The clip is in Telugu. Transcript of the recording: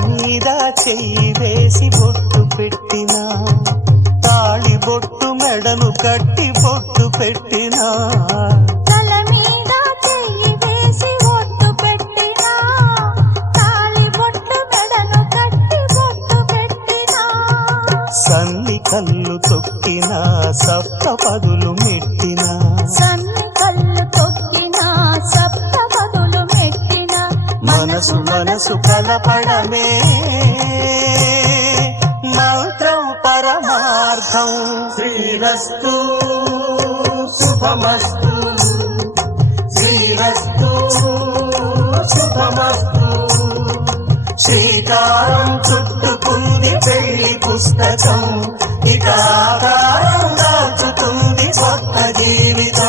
మీద చెయ్యి వేసి బొట్టు పెట్టినా, తాళి బొట్టు మెడను కట్టి బొట్టు పెట్టినా, తల మీద చెయ్యి వేసి బొట్టు పెట్టినా, తాళి బొట్టు మెడను కట్టి బొట్టు పెట్టినా, సన్ని కళ్ళు తొక్కినా సప్త పదులు మెట్టినా, సన్ని కళ్ళు తొక్కినా సప్త పదులు మెట్టినా, మనసు మనసు కలపడమే మంత్రం పరమార్థం. శ్రీరస్తు శుభమస్తు, శ్రీరస్తు శుభమస్తు. శ్రీకారం చుట్టుకుంది పెళ్లి పుస్తకం, ఇక ఆకారం దాచుతుంది కొత్త జీవితం.